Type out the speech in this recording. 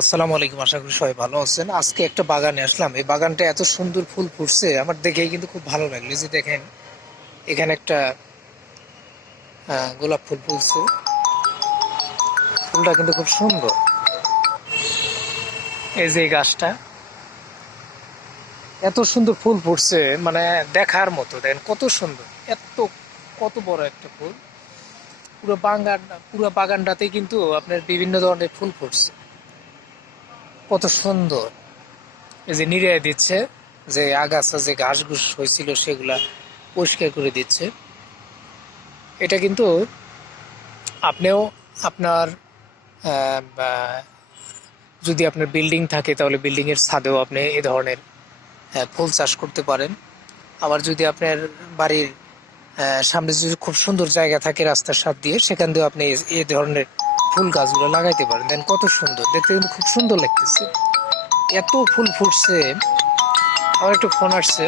আসসালামু আলাইকুম, আশা করি সবাই ভালো আছেন। আজকে একটা বাগানে আসলাম। এই বাগানটা এত সুন্দর ফুল ফুটছে, আমার দেখেই কিন্তু খুব ভালো লাগল। যে দেখেন, এখানে একটা গোলাপ ফুল ফুলছে ফুলটা কিন্তু খুব সুন্দর। এই যে গাছটা, এত সুন্দর ফুল ফুটছে মানে দেখার মতো। দেখেন কত সুন্দর, এত, কত বড় একটা ফুল। পুরো বাগান, পুরো বাগানটাতে কিন্তু আপনার বিভিন্ন ধরনের ফুল ফুটছে। কত সুন্দর। এই যে নিড়ে দিচ্ছে, যে আগাছা, যে ঘাস ঘুষ হয়েছিল, সেগুলা পরিষ্কার করে দিচ্ছে। এটা কিন্তু আপনিও আপনার যদি আপনার বিল্ডিং থাকে, তাহলে বিল্ডিং এর ছাদেও আপনি এ ধরনের ফুল চাষ করতে পারেন। আবার যদি আপনার বাড়ির সামনে যদি খুব সুন্দর জায়গা থাকে রাস্তার সাথ দিয়ে, সেখান দিয়েও আপনি এ- ধরনের ফুল গাছগুলো লাগাইতে পারেন। দেন কত সুন্দর। দেখতে কিন্তু খুব সুন্দর লাগতেছে। এত ফুল ফুটছে। আমার একটু ফোন আসছে।